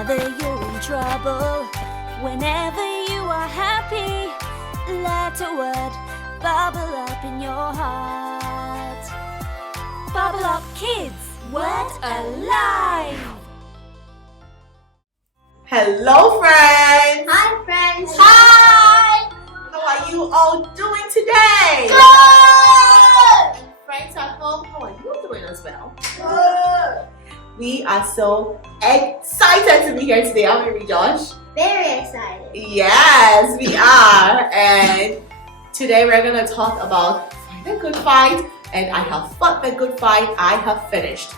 whenever you're in trouble, whenever you are happy, let a word bubble up in your heart. Bubble Up Kids, Word Alive! Hello friends! Hi friends! Hi! How are you all doing today? Good! And friends at home, how are you doing as well? Good! We are so excited to be here today, aren't we, Josh? Very excited. Yes, we are. And today we're going to talk about Fight the Good Fight. And I have fought the good fight, I have finished.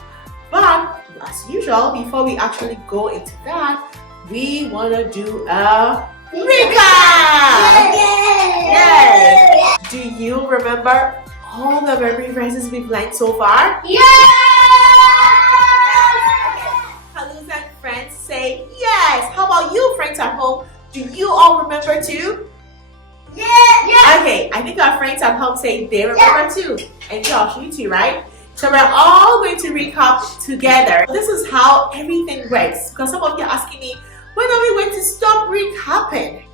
But as usual, before we actually go into that, we want to do a recap! Yes! Do you remember all the memory verses we've learned so far? Kalooza and friends say yes! How about you, friends at home? Do you all remember too? Yeah! Okay, I think our friends at home say they remember too. And Josh, you too, right? So we're all going to recap together. This is how everything works. Because some of you are asking me, when are we going to stop recapping?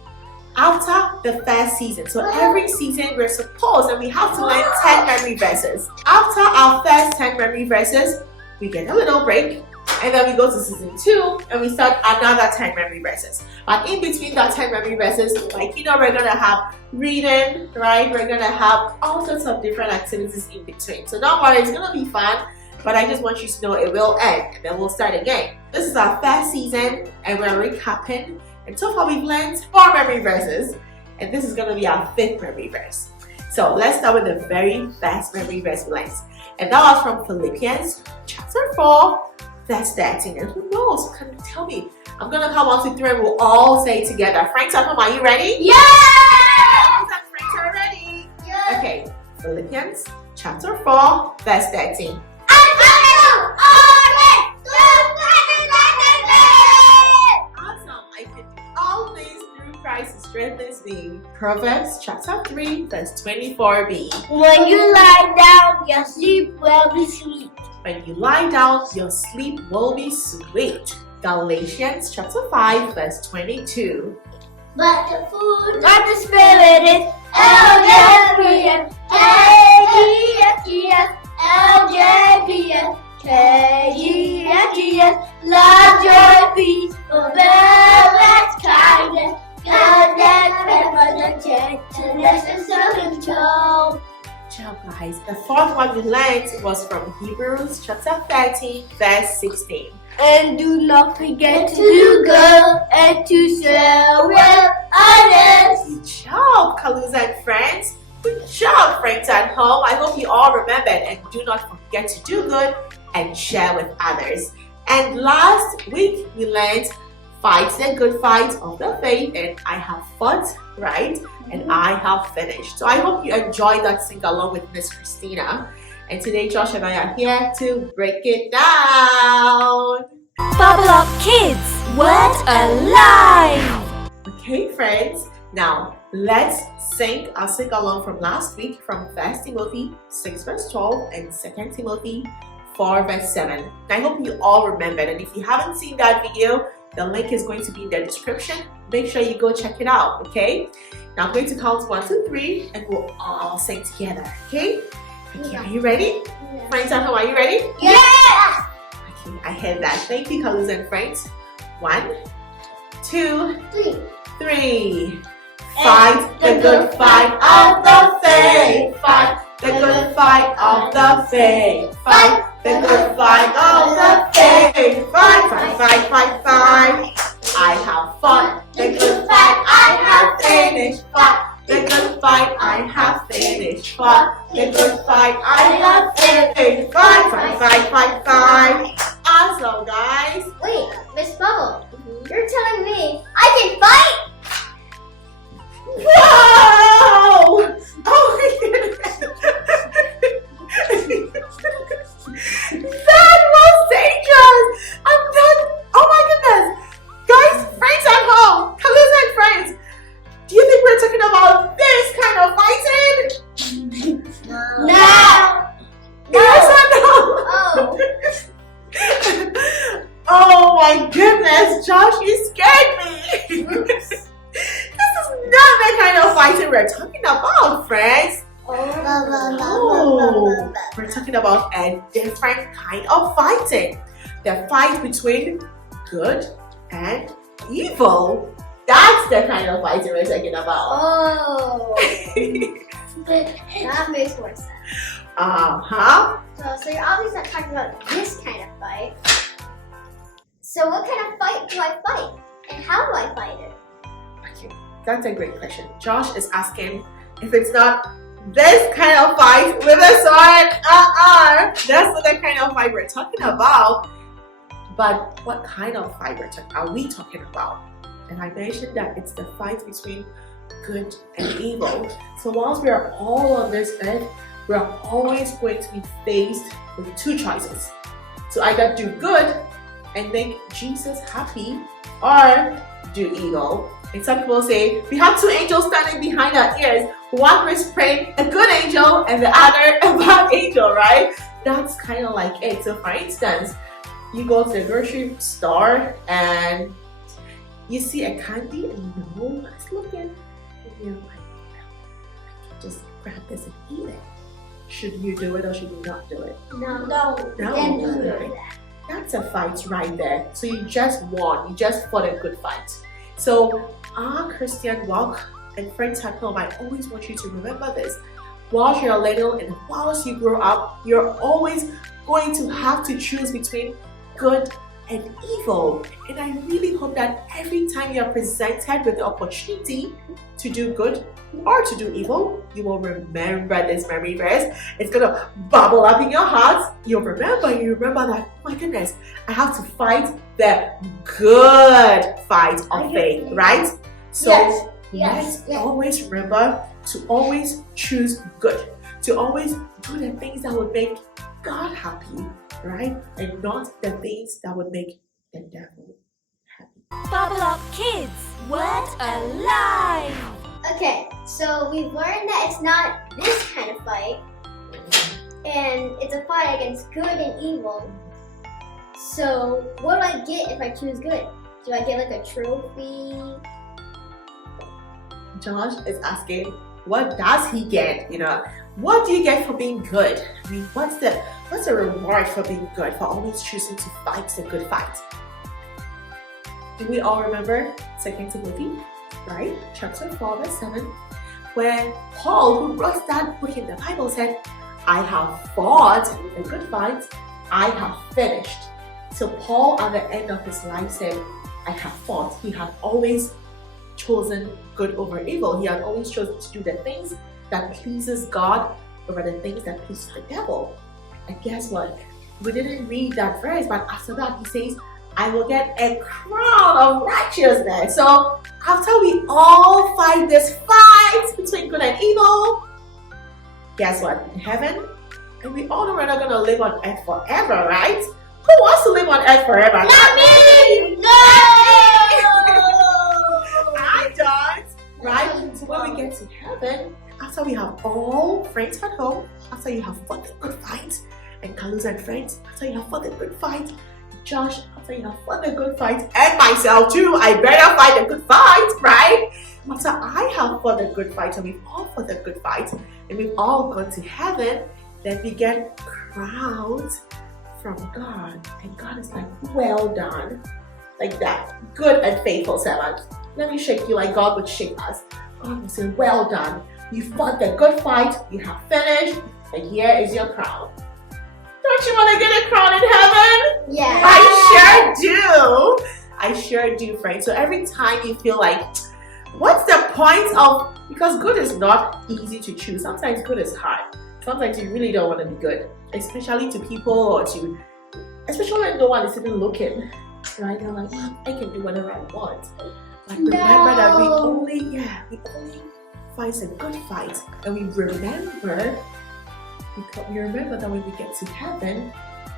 After the first season. So every season we're supposed and we have to learn 10 memory verses. After our first 10 memory verses, we get a little break. And then we go to season 2 and we start another 10 memory verses. But in between that 10 memory verses, like we're gonna have reading, right? We're gonna have all sorts of different activities in between. So don't worry, it's gonna be fun. But I just want you to know it will end and then we'll start again. This is our first season and we're recapping. And so far we've learned 4 memory verses. And this is gonna be our 5th memory verse. So let's start with the very first memory verse we learned. And that was from Philippians chapter 4. Verse 13. And who knows? Can you tell me? I'm gonna count 1, 2, 3 and we'll all say it together. Friends at home, are you ready? Yeah! Friends are ready. Yeah! Okay. Philippians chapter 4, verse 13. Awesome. I can do all things through Christ who strengthens me. Proverbs chapter 3, verse 24b. When you lie down, your sleep will be sweet. When you lie down, your sleep will be sweet. Galatians chapter 5, verse 22. But the food of the Spirit is LJPS, KGFGS, LJPS, KGFGS, love, joy, peace, forbearance, kindness, goodness, faithfulness, gentleness, and self-control. Guys, the 4th one we learned was from Hebrews chapter 13, verse 16. And do not forget to do good and to share with others. Good job, Kalooza and friends. Good job, friends at home. I hope you all remembered and do not forget to do good and share with others. And last week we learned fight the good fight of the faith, and I have fought, right? And I have finished. So I hope you enjoyed that sing along with Miss Christina. And today Josh and I are here to break it down. Bubble Up Kids, Word Alive! Okay, friends. Now let's sing our sing along from last week from 1 Timothy 6 verse 12 and 2 Timothy 4 verse 7. I hope you all remembered, and if you haven't seen that video, the link is going to be in the description. Make sure you go check it out, okay? Now I'm going to count 1, 2, 3 and we'll all sing together, okay? Okay, are you ready? Yeah. Friends at home, are you ready? Yeah! Okay, I heard that. Thank you, Kalooza and friends. 1, 2, 3. Fight the good fight of the faith. Fight the good fight of the faith. Fight the good fight of the faith. Fight, fight, fight, fight, fight. I have fought the good fight. I have finished. Fought the good fight. I have finished. Fought the good fight. I have finished. Fight, fight, fight, fight, fight. Awesome, guys. Wait, Miss Bubble, you're telling me I can fight? Whoa! Oh my goodness! That was dangerous! I'm done! Oh my goodness! Guys, friends at home, Kalooza and friends, do you think we're talking about this kind of fighting? No! Yes or no? Oh! Oh my goodness, Josh, you scared me. This is not the kind of fighting we're talking about, friends. Oh, we're talking about a different kind of fighting. The fight between good and evil. That's the kind of fighting we're talking about. Oh. That makes more sense. Uh-huh. So you're obviously not talking about this kind of fight. So what kind of fight do I fight? And how do I fight it? Okay, that's a great question. Josh is asking if it's not this kind of fight with a sword. That's not the kind of fight we're talking about. But what kind of fight are we talking about? And I mentioned that it's the fight between good and evil. So once we are all on this earth, we are always going to be faced with two choices. To either do good and make Jesus happy, or do evil. And some people say, we have two angels standing behind our ears. One whispering a good angel and the other a bad angel, right? That's kind of like it. So for instance, you go to the grocery store and you see a candy and you know what it's looking. And you're like, I can just grab this and eat it. Should you do it or should you not do it? No. That's a fight right there. So you just won. You just fought a good fight. So our Christian walk and friends at home, I always want you to remember this. Whilst you're little and whilst you grow up, you're always going to have to choose between good and evil. And I really hope that every time you're presented with the opportunity to do good or to do evil, you will remember this memory verse. It's gonna bubble up in your heart. You remember that, oh my goodness, I have to fight the good fight of faith, right? So let's always remember to always choose good, to always do the things that would make God happy, right? And not the things that would make the devil happy. Bubble Up Kids, Word Alive! Okay, so we've learned that it's not this kind of fight, and it's a fight against good and evil. So what do I get if I choose good? Do I get like a trophy? Josh is asking, what does he get? What do you get for being good? I mean, what's the reward for being good, for always choosing to fight the good fight? Do we all remember 2 Timothy, right? Chapter 4, verse 7, where Paul, who wrote that book in the Bible, said, I have fought a good fight, I have finished. So Paul, at the end of his life, said, I have fought. He had always chosen good over evil. He had always chosen to do the things that pleases God over the things that please the devil. And guess what? We didn't read that verse, but after that he says, I will get a crown of righteousness. So after we all fight this fight between good and evil, guess what? In heaven, and we all know we're not going to live on earth forever, right? Who wants to live on earth forever? Not me! No! I don't, right? So when we get to heaven, after we have all friends at home, after you have fought the good fight, and Kalooza and friends, after you have fought the good fight, Josh, after you have fought the good fight, and myself too, I better fight the good fight, right? After I have fought the good fight, and we've all fought the good fight, and we've all gone to heaven, then we get crowns from God. And God is like, well done. Like that, good and faithful servant. Let me shake you like God would shake us. God will say, well done. You fought the good fight, you have finished, and here is your crown. Don't you want to get a crown in heaven? Yeah. I sure do, friends. So every time you feel like, what's the point of, because good is not easy to choose. Sometimes good is hard. Sometimes you really don't want to be good, especially to people or to, especially when no one is even looking, right? You're like, I can do whatever I want. Like remember that we only fight a good fight, and we remember that when we get to heaven,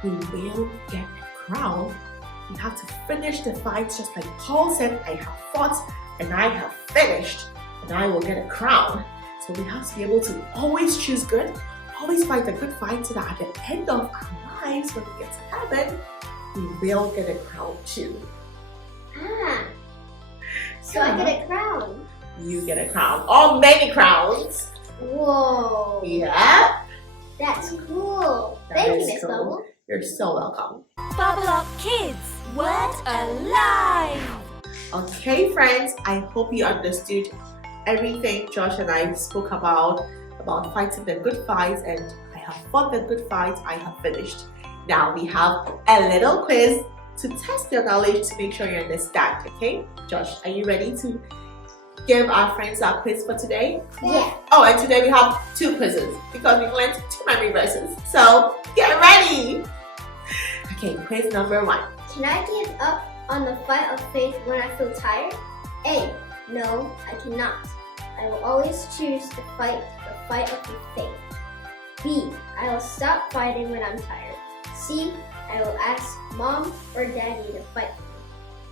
we will get a crown. We have to finish the fight, just like Paul said, I have fought and I have finished, and I will get a crown. So we have to be able to always choose good, always fight a good fight, so that at the end of our lives, when we get to heaven, we will get a crown too. So I get a crown. You get a crown, or many crowns. Whoa. Yeah. That's cool. That Thank is you, Miss cool. Bubble. You're so welcome. Bubble Up Kids, Word Alive! Okay, friends, I hope you understood everything Josh and I spoke about fighting the good fights, and I have fought the good fights. I have finished. Now we have a little quiz to test your knowledge to make sure you understand. Okay, Josh, are you ready to give our friends our quiz for today? Yeah. Oh, and today we have 2 quizzes because we've learned 2 memory verses. So get ready. Okay, quiz number 1. Can I give up on the fight of faith when I feel tired? A. No, I cannot. I will always choose to fight the fight of faith. B. I will stop fighting when I'm tired. C. I will ask mom or daddy to fight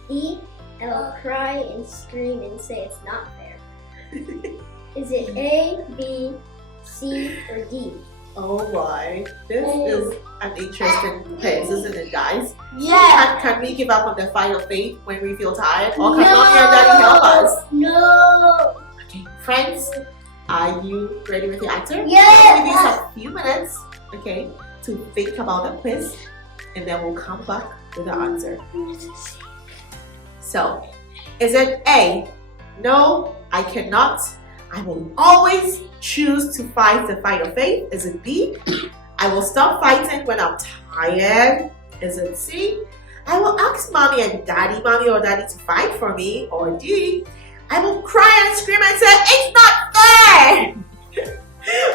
me. E. I will cry and scream and say it's not fair. Is it A, B, C, or D? Oh boy, this is an interesting quiz, isn't it, guys? Yeah. Can we give up on the fight of faith when we feel tired? Or can mommy and daddy help us? No. Okay, friends, are you ready with your answer? Yeah. I'll give you some few minutes, okay, to think about the quiz, and then we'll come back with the answer. So, is it A? No, I cannot. I will always choose to fight the fight of faith. Is it B? I will stop fighting when I'm tired. Is it C? I will ask mommy or daddy to fight for me. Or D? I will cry and scream and say, it's not fair!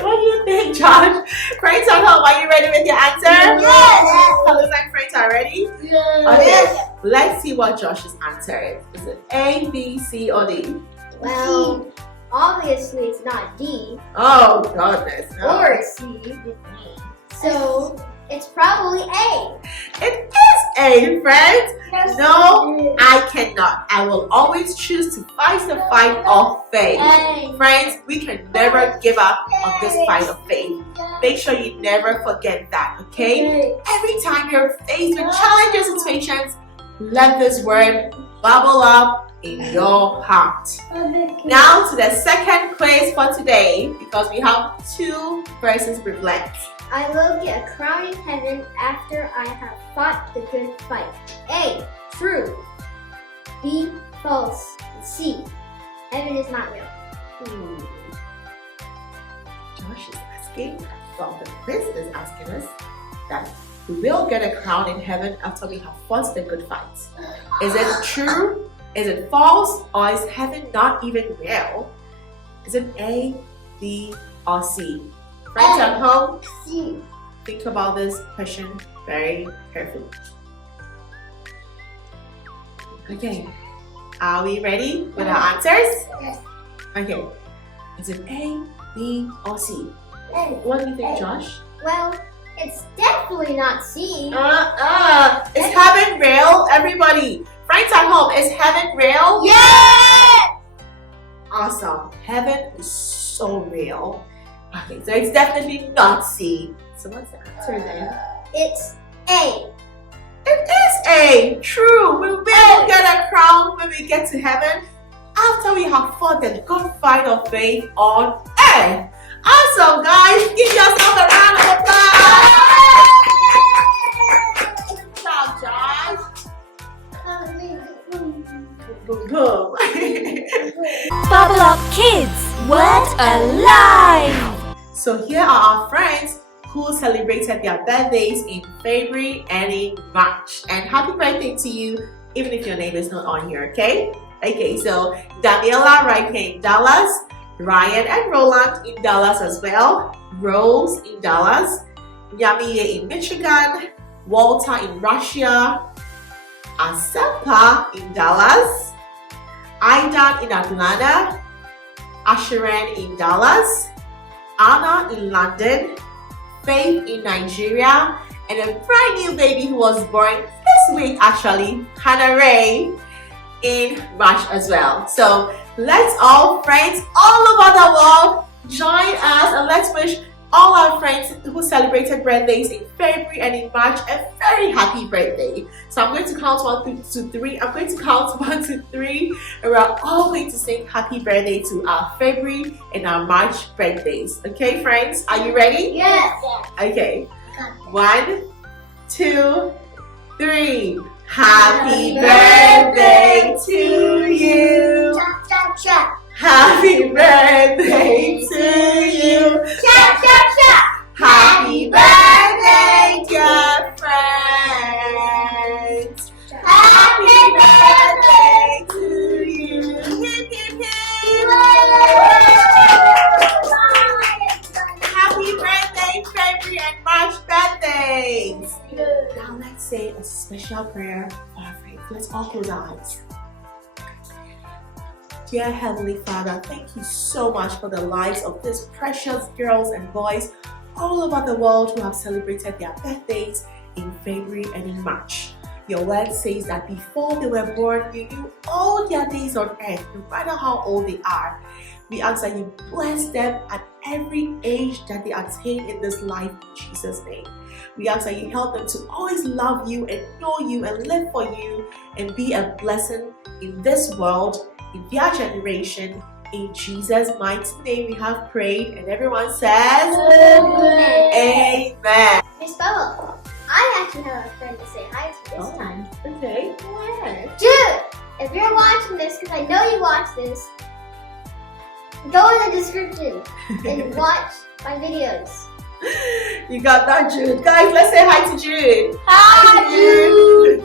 What do you think, Josh? Friends at home, are you ready with your answer? Yes. Kalooza and friends are ready? Okay, let's see what Josh's answer is. Is it A, B, C, or D? Well, obviously it's not D Oh, goodness. No. or C. So it's probably A. It is A, friends. No, I cannot. I will always choose to fight the fight of faith. Friends, we can never give up on this fight of faith. Make sure you never forget that, okay? Every time you're faced with challenging situations, let this word bubble up in your heart. Now to the second quiz for today, because we have 2 verses we've learned. I will get a crown in heaven after I have fought the good fight. A. True. B. False. C. Heaven is not real. Josh is asking, well, the quiz is asking us that we will get a crown in heaven after we have fought the good fight. Is it true? Is it false? Or is heaven not even real? Is it A, B, or C? Friends at home, C. think about this question very carefully. Okay, are we ready with our answers? Yes. Okay, is it A, B, or C? A. What do you think, Josh? Well, it's definitely not C. Is heaven real, everybody? Friends at home, is heaven real? Yeah! Awesome. Heaven is so real. Okay, so it's definitely not C. So what's the answer then? It's A. It is A. True. We will get a crown when we get to heaven after we have fought the good fight of faith on earth. Awesome, guys. Give yourself a round of applause. Good job, Josh. Boom, boom. Bubble Up Kids, Word Alive! So here are our friends who celebrated their birthdays in February and in March. And happy birthday to you, even if your name is not on here, okay? Okay, so Daniela right here in Dallas, Ryan and Roland in Dallas as well, Rose in Dallas, Yamiye in Michigan, Walter in Russia, Asepa in Dallas, Aidan in Atlanta, Asheran in Dallas, Anna in London, Faith in Nigeria, and a brand new baby who was born this week actually, Hannah Ray in March as well. So let's all friends all over the world join us and let's wish all our friends who celebrated birthdays in February and in March a very happy birthday. So I'm going to count 1 to 3. I'm going to count 1 to 3, and we're all going to sing happy birthday to our February and our March birthdays. Okay, friends, are you ready? Yes. Okay. 1, 2, 3. Happy birthday to you. Chop, chop, chop. Happy birthday to you. Chop, chop, chop. Happy birthday, dear friends. Happy birthday to you. Hip, hip, hip. Happy birthday, February and March birthdays. Now let's say a special prayer for our friends. Let's all close our eyes. Dear Heavenly Father, thank you so much for the lives of these precious girls and boys all over the world who have celebrated their birthdays in February and in March. Your word says that before they were born, you knew all their days on earth, no matter how old they are. We ask that you bless them at every age that they attain in this life in Jesus' name. We ask that you help them to always love you and know you and live for you and be a blessing in this world, in their generation. In Jesus' mighty name we have prayed, and everyone says Amen. Miss Bubble, I actually have a friend to say hi to this time. Okay. Where? Jude, if you're watching this, because I know you watch this, go in the description and watch my videos. You got that, Jude. Guys, let's say hi to Jude. Hi, Jude.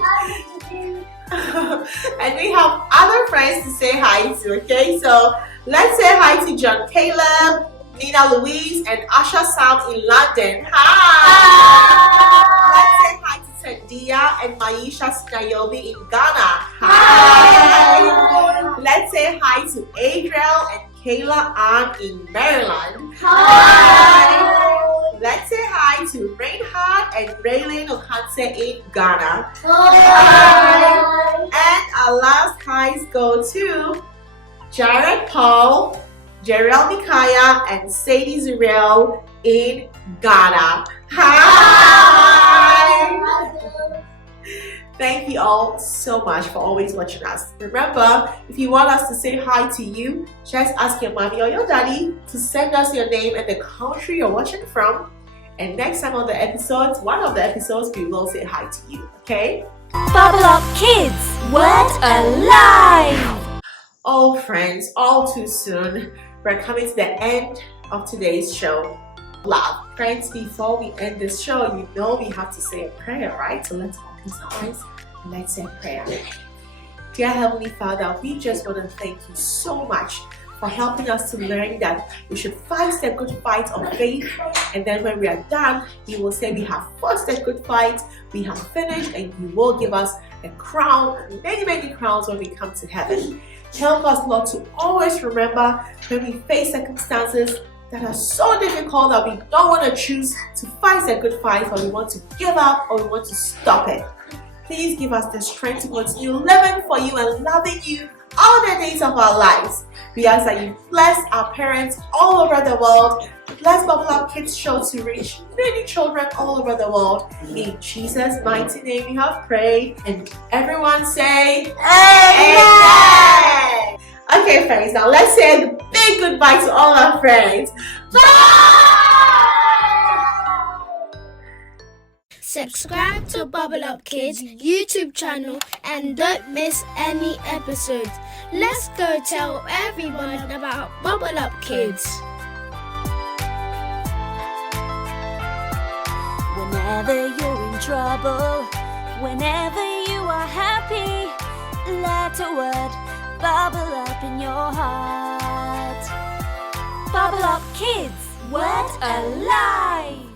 And we have other friends to say hi to, okay? So let's say hi to John Caleb, Nina Louise, and Asha Sam in London. Hi! Let's say hi to Sandia and Maisha Snayobi in Ghana. Hi! Let's say hi to Adriel and Kayla Ann in Maryland. Hi! Let's say hi to Reinhard and Raylene Okanse in Ghana. Hi! And our last highs go to Jared Paul, Jerel Mikaya, and Sadie Zurel in Ghana. Hi! Thank you all so much for always watching us. Remember, if you want us to say hi to you, just ask your mommy or your daddy to send us your name and the country you're watching from. And next time on the episodes, one of the episodes, we will say hi to you, okay? Bubble Up Kids, Word Alive! Oh friends, all too soon, we're coming to the end of today's show. Love. Friends, before we end this show, you know we have to say a prayer, right? So let's open our eyes and let's say a prayer. Dear Heavenly Father, we just want to thank you so much for helping us to learn that we should fight the good fight of faith, and then when we are done, you will say we have fought the good fight, we have finished, and you will give us a crown, many, many crowns when we come to heaven. Help us, Lord, to always remember when we face circumstances that are so difficult that we don't want to choose to fight the good fight, or we want to give up, or we want to stop it. Please give us the strength to continue living for you and loving you all the days of our lives. We ask that you bless our parents all over the world. Bless Bubble Up Kids Show to reach many children all over the world. In Jesus' mighty name we have prayed. And everyone say Amen. Okay friends, now let's say a big goodbye to all our friends. Bye! Subscribe to Bubble Up Kids YouTube channel and don't miss any episodes. Let's go tell everyone about Bubble Up Kids. Whenever you're in trouble, whenever you are happy, let a word bubble up in your heart. Bubble Up Kids, Word Alive!